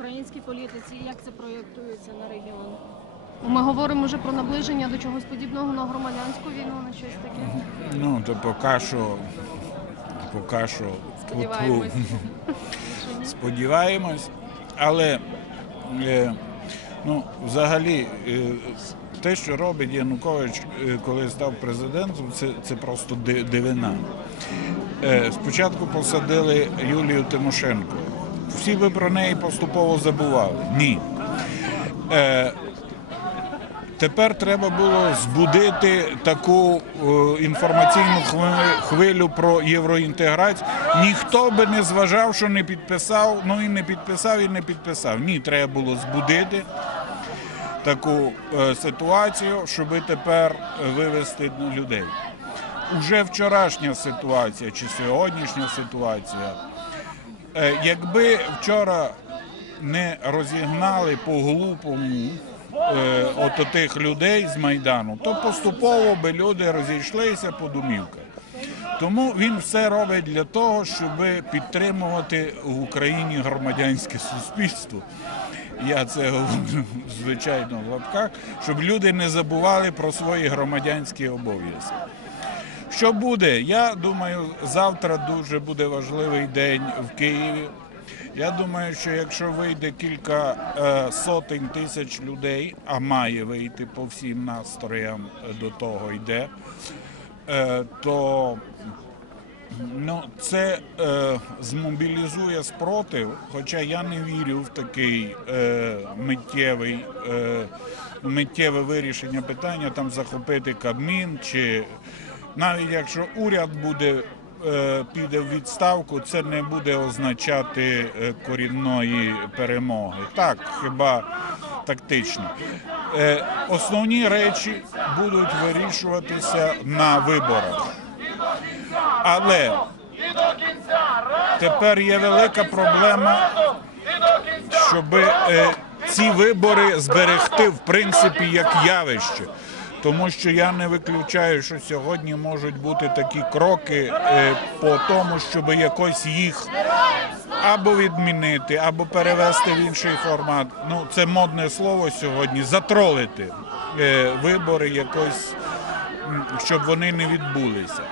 в політиці, як це проєктується на регіон? Ми говоримо вже про наближення до чогось подібного на громадянську війну, на щось таке. Ну, то поки що, поки що Сподіваємось. сподіваємось, але е, ну, взагалі е, те, що робить Янукович, е, коли став президентом, це, це просто ди- дивина. Е, спочатку посадили Юлію Тимошенко. Всі би про неї поступово забували. Ні. Е, Тепер треба було збудити таку е, інформаційну хви- хвилю про євроінтеграцію. Ніхто би не зважав, що не підписав, ну і не підписав, і не підписав. Ні, треба було збудити таку е, ситуацію, щоб тепер вивести людей. Уже вчорашня ситуація чи сьогоднішня ситуація. Е, Якби вчора не розігнали по-глупому е, от тих людей з Майдану, то поступово би люди розійшлися по домівках. Тому він все робить для того, щоб підтримувати в Україні громадянське суспільство. Я це говорю звичайно в лапках, щоб люди не забували про свої громадянські обов'язки. Що буде? Я думаю, завтра дуже буде важливий день в Києві. Я думаю, що якщо вийде кілька е, сотень тисяч людей, а має вийти по всім настроям е, до того йде, е, то ну, це змобілізує спротив, хоча я не вірю в такий миттєвий, миттєве вирішення питання, там захопити Кабмін чи навіть якщо уряд буде. Е, Піде в відставку, це не буде означати е, корінної перемоги. Так, хіба тактично. Е, Основні речі будуть вирішуватися на виборах. Але тепер є велика проблема, щоб ці вибори зберегти в принципі як явище. Тому що я не виключаю, що сьогодні можуть бути такі кроки е, по тому, щоб якось їх або відмінити, або перевести в інший формат. Ну, це модне слово сьогодні затролити е, вибори якось щоб вони не відбулися.